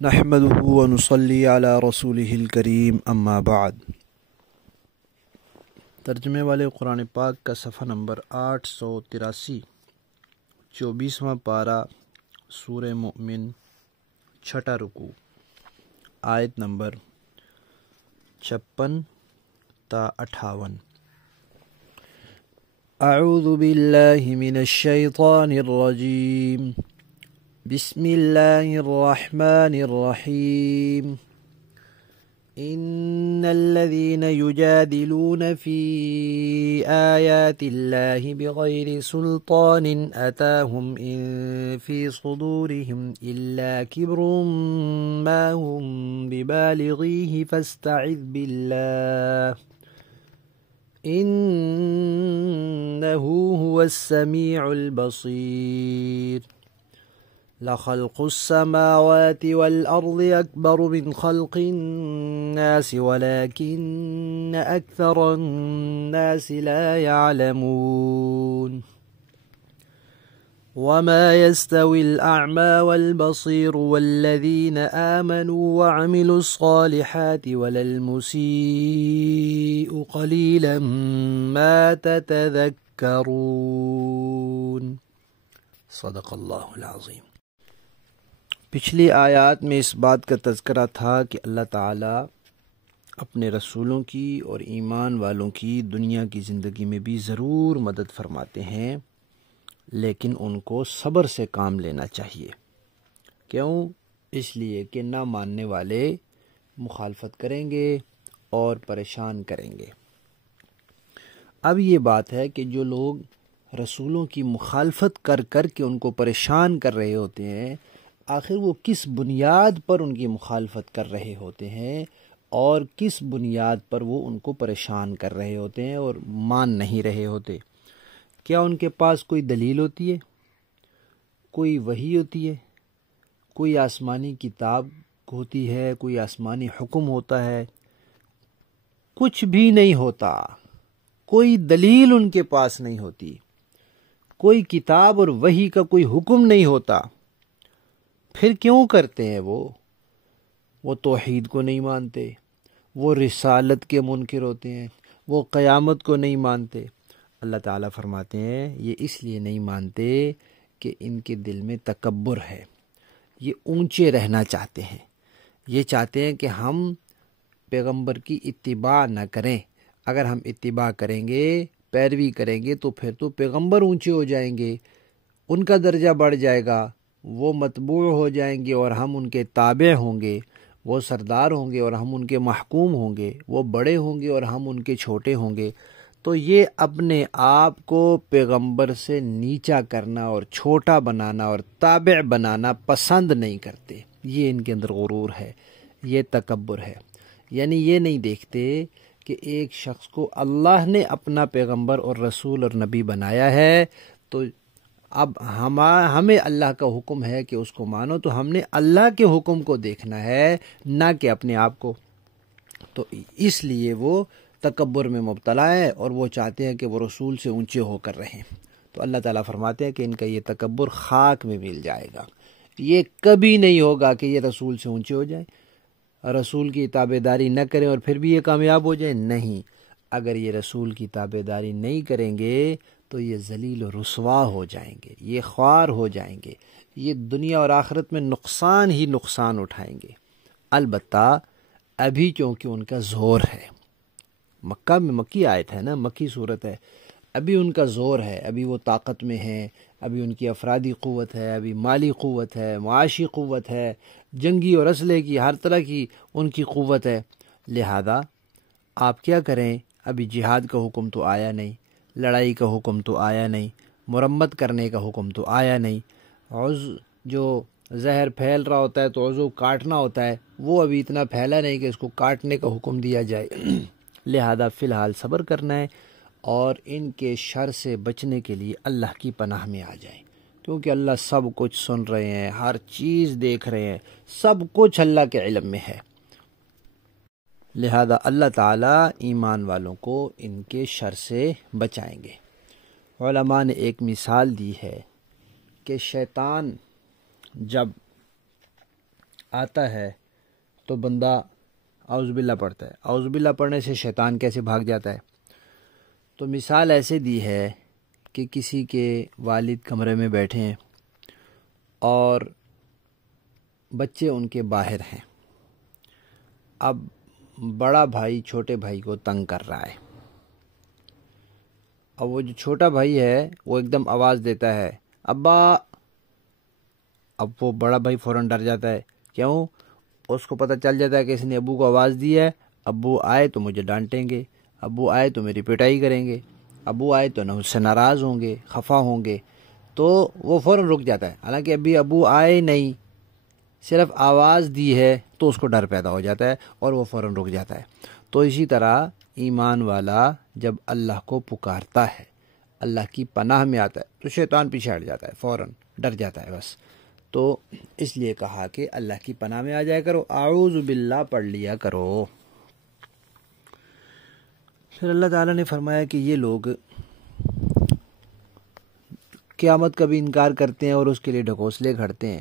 نحمده ونصلي على رسوله الکریم اما بعد۔ ترجمے والے قرآن پاک کا صفحہ نمبر 883، 24واں پارہ، سورہ مؤمن، چھٹا رکوع، آیت نمبر 56 تا 58۔ اعوذ باللہ من الشیطان الرجیم، بسم اللہ الرحمن الرحیم۔ ان الذين يجادلون في آيات الله بغير سلطان أتاهم إن في صدورهم إلا كبر ما هم ببالغيه فاستعذ بالله إنه هو السميع البصير۔ لخلق السماوات والأرض أكبر من خلق الناس ولكن أكثر الناس لا يعلمون۔ وما يستوي الأعمى والبصير والذين آمنوا وعملوا الصالحات ولا المسيء قليلا ما تتذكرون۔ صدق اللہ العظیم۔ پچھلی آیات میں اس بات کا تذکرہ تھا کہ اللہ تعالیٰ اپنے رسولوں کی اور ایمان والوں کی دنیا کی زندگی میں بھی ضرور مدد فرماتے ہیں، لیکن ان کو صبر سے کام لینا چاہیے۔ کیوں؟ اس لیے کہ نہ ماننے والے مخالفت کریں گے اور پریشان کریں گے۔ اب یہ بات ہے کہ جو لوگ رسولوں کی مخالفت کر کر کے ان کو پریشان کر رہے ہوتے ہیں، آخر وہ کس بنیاد پر ان کی مخالفت کر رہے ہوتے ہیں اور کس بنیاد پر وہ ان کو پریشان کر رہے ہوتے ہیں اور مان نہیں رہے ہوتے؟ کیا ان کے پاس کوئی دلیل ہوتی ہے؟ کوئی وحی ہوتی ہے؟ کوئی آسمانی کتاب ہوتی ہے؟ کوئی آسمانی حکم ہوتا ہے؟ کچھ بھی نہیں ہوتا۔ کوئی دلیل ان کے پاس نہیں ہوتی، کوئی کتاب اور وحی کا کوئی حکم نہیں ہوتا۔ پھر کیوں کرتے ہیں وہ توحید کو نہیں مانتے، وہ رسالت کے منکر ہوتے ہیں، وہ قیامت کو نہیں مانتے۔ اللہ تعالیٰ فرماتے ہیں یہ اس لیے نہیں مانتے کہ ان کے دل میں تکبر ہے، یہ اونچے رہنا چاہتے ہیں، یہ چاہتے ہیں کہ ہم پیغمبر کی اتباع نہ کریں۔ اگر ہم اتباع کریں گے، پیروی کریں گے، تو پھر تو پیغمبر اونچے ہو جائیں گے، ان کا درجہ بڑھ جائے گا، وہ متبوع ہو جائیں گے اور ہم ان کے تابع ہوں گے، وہ سردار ہوں گے اور ہم ان کے محکوم ہوں گے، وہ بڑے ہوں گے اور ہم ان کے چھوٹے ہوں گے۔ تو یہ اپنے آپ کو پیغمبر سے نیچا کرنا اور چھوٹا بنانا اور تابع بنانا پسند نہیں کرتے۔ یہ ان کے اندر غرور ہے، یہ تکبر ہے۔ یعنی یہ نہیں دیکھتے کہ ایک شخص کو اللہ نے اپنا پیغمبر اور رسول اور نبی بنایا ہے، تو اب ہمیں اللہ کا حکم ہے کہ اس کو مانو، تو ہم نے اللہ کے حکم کو دیکھنا ہے، نہ کہ اپنے آپ کو۔ تو اس لیے وہ تکبر میں مبتلا ہے اور وہ چاہتے ہیں کہ وہ رسول سے اونچے ہو کر رہیں۔ تو اللہ تعالیٰ فرماتے ہیں کہ ان کا یہ تکبر خاک میں مل جائے گا۔ یہ کبھی نہیں ہوگا کہ یہ رسول سے اونچے ہو جائیں، رسول کی تابع داری نہ کریں اور پھر بھی یہ کامیاب ہو جائیں۔ نہیں، اگر یہ رسول کی تابع داری نہیں کریں گے تو یہ ذلیل و رسوا ہو جائیں گے، یہ خوار ہو جائیں گے، یہ دنیا اور آخرت میں نقصان ہی نقصان اٹھائیں گے۔ البتہ ابھی چونکہ ان کا زور ہے، مکہ میں مکی آیت ہے نا، مکی صورت ہے، ابھی ان کا زور ہے، ابھی وہ طاقت میں ہیں، ابھی ان کی افرادی قوت ہے، ابھی مالی قوت ہے، معاشی قوت ہے، جنگی اور اسلحے کی ہر طرح کی ان کی قوت ہے۔ لہذا آپ کیا کریں؟ ابھی جہاد کا حکم تو آیا نہیں، لڑائی کا حکم تو آیا نہیں، مرمت کرنے کا حکم تو آیا نہیں، جو زہر پھیل رہا ہوتا ہے تو عضو کاٹنا ہوتا ہے، وہ ابھی اتنا پھیلا نہیں کہ اس کو کاٹنے کا حکم دیا جائے۔ لہذا فی الحال صبر کرنا ہے اور ان کے شر سے بچنے کے لیے اللہ کی پناہ میں آ جائیں، کیونکہ اللہ سب کچھ سن رہے ہیں، ہر چیز دیکھ رہے ہیں، سب کچھ اللہ کے علم میں ہے۔ لہذا اللہ تعالیٰ ایمان والوں کو ان کے شر سے بچائیں گے۔ علماء نے ایک مثال دی ہے کہ شیطان جب آتا ہے تو بندہ اعوذ باللہ پڑھتا ہے، اعوذ باللہ پڑھنے سے شیطان کیسے بھاگ جاتا ہے؟ تو مثال ایسے دی ہے کہ کسی کے والد کمرے میں بیٹھے ہیں اور بچے ان کے باہر ہیں، اب بڑا بھائی چھوٹے بھائی کو تنگ کر رہا ہے، اب وہ جو چھوٹا بھائی ہے وہ ایک دم آواز دیتا ہے ابا، اب وہ بڑا بھائی فوراً ڈر جاتا ہے، کیوں؟ اس کو پتہ چل جاتا ہے کہ اس نے ابو کو آواز دی ہے، ابو آئے تو مجھے ڈانٹیں گے، ابو آئے تو میری پٹائی کریں گے، ابو آئے تو مجھ سے ناراض ہوں گے، خفا ہوں گے، تو وہ فوراً رک جاتا ہے، حالانکہ ابھی ابو آئے نہیں، صرف آواز دی ہے تو اس کو ڈر پیدا ہو جاتا ہے اور وہ فوراً رک جاتا ہے۔ تو اسی طرح ایمان والا جب اللہ کو پکارتا ہے، اللہ کی پناہ میں آتا ہے تو شیطان پیچھے ہٹ جاتا ہے، فوراً ڈر جاتا ہے بس۔ تو اس لیے کہا کہ اللہ کی پناہ میں آ جایا کرو، اعوذ باللہ پڑھ لیا کرو۔ پھر اللہ تعالیٰ نے فرمایا کہ یہ لوگ قیامت کا بھی انکار کرتے ہیں اور اس کے لیے ڈھکوسلے گھڑتے ہیں،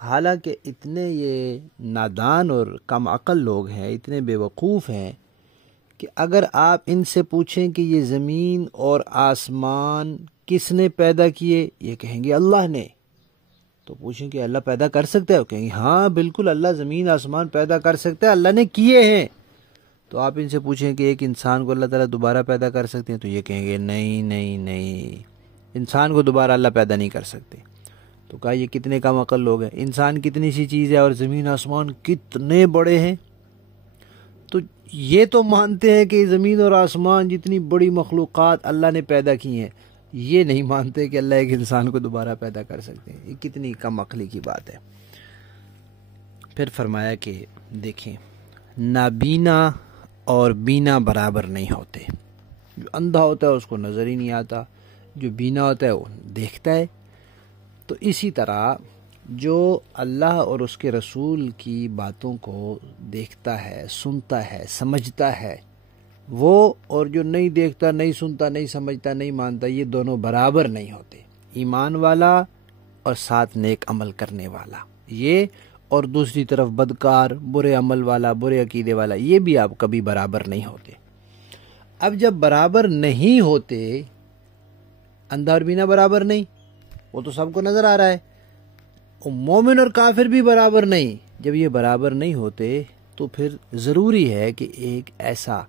حالانکہ اتنے یہ نادان اور کم عقل لوگ ہیں، اتنے بے وقوف ہیں کہ اگر آپ ان سے پوچھیں کہ یہ زمین اور آسمان کس نے پیدا کیے، یہ کہیں گے اللہ نے۔ تو پوچھیں کہ اللہ پیدا کر سکتا ہے، وہ کہیں گے ہاں بالکل اللہ زمین آسمان پیدا کر سکتا ہے، اللہ نے کیے ہیں۔ تو آپ ان سے پوچھیں کہ ایک انسان کو اللہ تعالیٰ دوبارہ پیدا کر سکتے ہیں، تو یہ کہیں گے نہیں نہیں نہیں، انسان کو دوبارہ اللہ پیدا نہیں کر سکتے۔ تو کہا یہ کتنے کم عقل لوگ ہیں، انسان کتنی سی چیز ہے اور زمین آسمان کتنے بڑے ہیں۔ تو یہ تو مانتے ہیں کہ زمین اور آسمان جتنی بڑی مخلوقات اللہ نے پیدا کی ہیں، یہ نہیں مانتے کہ اللہ ایک انسان کو دوبارہ پیدا کر سکتے ہیں۔ یہ کتنی کم عقلی کی بات ہے۔ پھر فرمایا کہ دیکھیں نابینا اور بینا برابر نہیں ہوتے، جو اندھا ہوتا ہے اس کو نظر ہی نہیں آتا، جو بینا ہوتا ہے وہ دیکھتا ہے۔ تو اسی طرح جو اللہ اور اس کے رسول کی باتوں کو دیکھتا ہے، سنتا ہے، سمجھتا ہے، وہ اور جو نہیں دیکھتا، نہیں سنتا، نہیں سمجھتا، نہیں مانتا، یہ دونوں برابر نہیں ہوتے۔ ایمان والا اور ساتھ نیک عمل کرنے والا یہ، اور دوسری طرف بدکار، برے عمل والا، برے عقیدے والا، یہ بھی آپ کبھی برابر نہیں ہوتے۔ اب جب برابر نہیں ہوتے، اندھا اور بینا برابر نہیں، وہ تو سب کو نظر آ رہا ہے، مومن اور کافر بھی برابر نہیں۔ جب یہ برابر نہیں ہوتے تو پھر ضروری ہے کہ ایک ایسا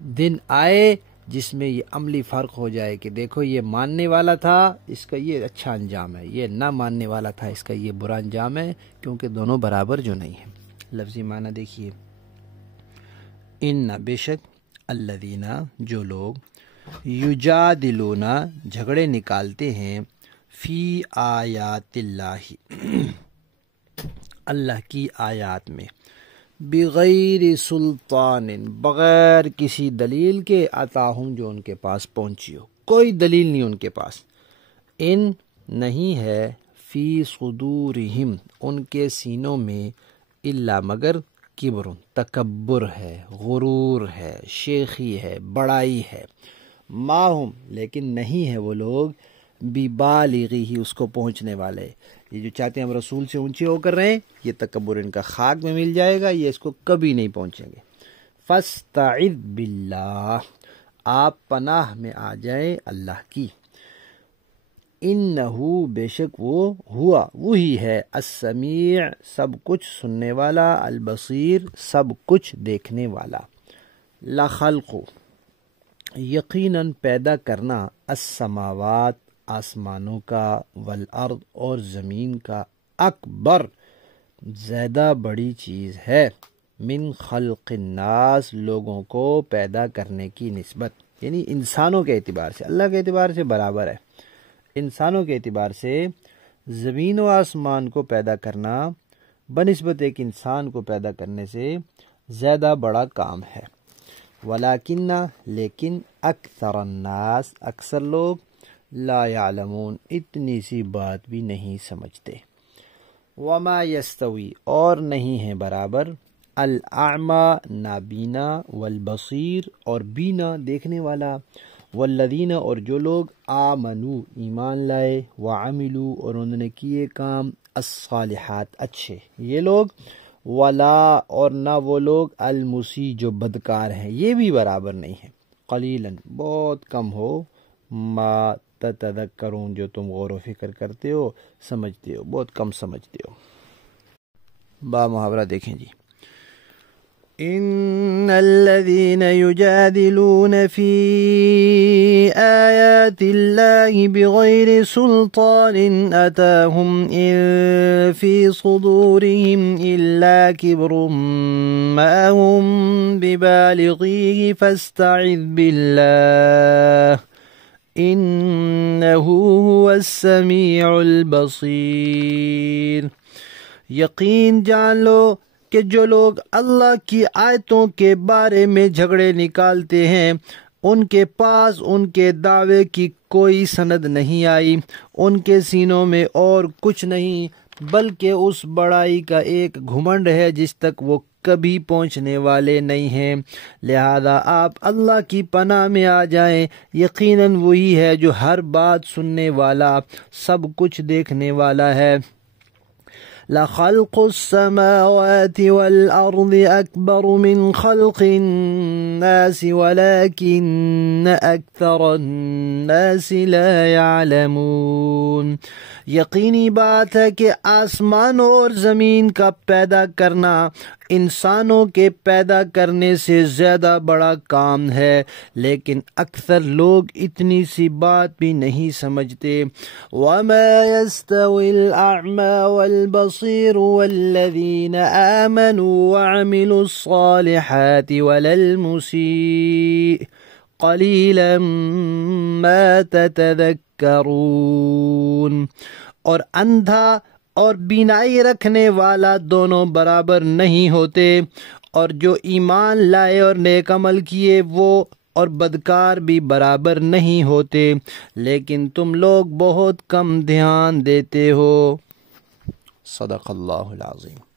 دن آئے جس میں یہ عملی فرق ہو جائے کہ دیکھو یہ ماننے والا تھا، اس کا یہ اچھا انجام ہے، یہ نہ ماننے والا تھا، اس کا یہ برا انجام ہے، کیونکہ دونوں برابر جو نہیں ہیں۔ لفظی معنی دیکھیے، ان بے شک الذین جو لوگ یجادلون جھگڑے نکالتے ہیں فی آیات اللہ اللہ کی آیات میں، بغیر سلطان بغیر کسی دلیل کے، عطاہم جو ان کے پاس پہنچی ہو، کوئی دلیل نہیں ان کے پاس، ان نہیں ہے فی صدورہم ان کے سینوں میں، الا مگر کبر تکبر ہے، غرور ہے، شیخی ہے، بڑائی ہے، ماہم لیکن نہیں ہے وہ لوگ، ببالغی ہی اس کو پہنچنے والے، یہ جو چاہتے ہیں ہم رسول سے اونچے ہو کر رہے ہیں، یہ تکبر ان کا خاک میں مل جائے گا، یہ اس کو کبھی نہیں پہنچیں گے۔ فاستعذ باللہ آپ پناہ میں آ جائیں اللہ کی، انہو بے شک وہ ہوا وہی ہے، السمیع سب کچھ سننے والا، البصیر سب کچھ دیکھنے والا۔ لخلق یقیناً پیدا کرنا، السماوات آسمانوں کا، والارض اور زمین کا، اکبر زیادہ بڑی چیز ہے، من خلق الناس لوگوں کو پیدا کرنے کی نسبت، یعنی انسانوں کے اعتبار سے، اللہ کے اعتبار سے برابر ہے، انسانوں کے اعتبار سے زمین و آسمان کو پیدا کرنا بنسبت ایک انسان کو پیدا کرنے سے زیادہ بڑا کام ہے۔ ولیکن لیکن اکثر الناس اکثر لوگ، لا یعلمون اتنی سی بات بھی نہیں سمجھتے۔ وما یستوی اور نہیں ہے برابر، الاعمی نابینا، والبصیر اور بینا دیکھنے والا، والذین اور جو لوگ آمنو ایمان لائے، وعملو اور انہوں نے کیے کام، الصالحات اچھے یہ لوگ، ولا اور نہ وہ لوگ المسی جو بدکار ہیں، یہ بھی برابر نہیں ہیں، قلیلاً بہت کم ہو، ما تتذکرون جو تم غور و فکر کرتے ہو، سمجھتے ہو، بہت کم سمجھتے ہو۔ با محاورہ دیکھیں جی، ان الذين يجادلون في آيات الله بغير سلطان أتاهم إن في صدورهم إلا كبر ما هم ببالغيه فاستعذ بالله إنه هو السميع البصير۔ یقین جان لو کہ جو لوگ اللہ کی آیتوں کے بارے میں جھگڑے نکالتے ہیں، ان کے پاس ان کے دعوے کی کوئی سند نہیں آئی، ان کے سینوں میں اور کچھ نہیں بلکہ اس بڑائی کا ایک گھمنڈ ہے جس تک وہ کبھی پہنچنے والے نہیں ہیں۔ لہذا آپ اللہ کی پناہ میں آ جائیں، یقیناً وہی ہے جو ہر بات سننے والا، سب کچھ دیکھنے والا ہے۔ لَخَلْقُ السَّمَاوَاتِ وَالْأَرْضِ أَكْبَرُ مِنْ خَلْقِ النَّاسِ وَلَكِنَّ أَكْثَرَ النَّاسِ لَا يَعْلَمُونَ۔ یقینی بات ہے کہ آسمانوں اور زمین کا پیدا کرنا انسانوں کے پیدا کرنے سے زیادہ بڑا کام ہے، لیکن اکثر لوگ اتنی سی بات بھی نہیں سمجھتے۔ وَمَا يَسْتَوِي الْأَعْمَى وَالْبَصِيرُ وَالَّذِينَ آمَنُوا وَعَمِلُوا الصَّالِحَاتِ وَلَا الْمُسِيءُ قَلِيلًا مَا تَتَذَكَّرُونَ۔ اور اندھا اور بینائی رکھنے والا دونوں برابر نہیں ہوتے، اور جو ایمان لائے اور نیک عمل کیے وہ اور بدکار بھی برابر نہیں ہوتے، لیکن تم لوگ بہت کم دھیان دیتے ہو۔ صدق اللہ العظیم۔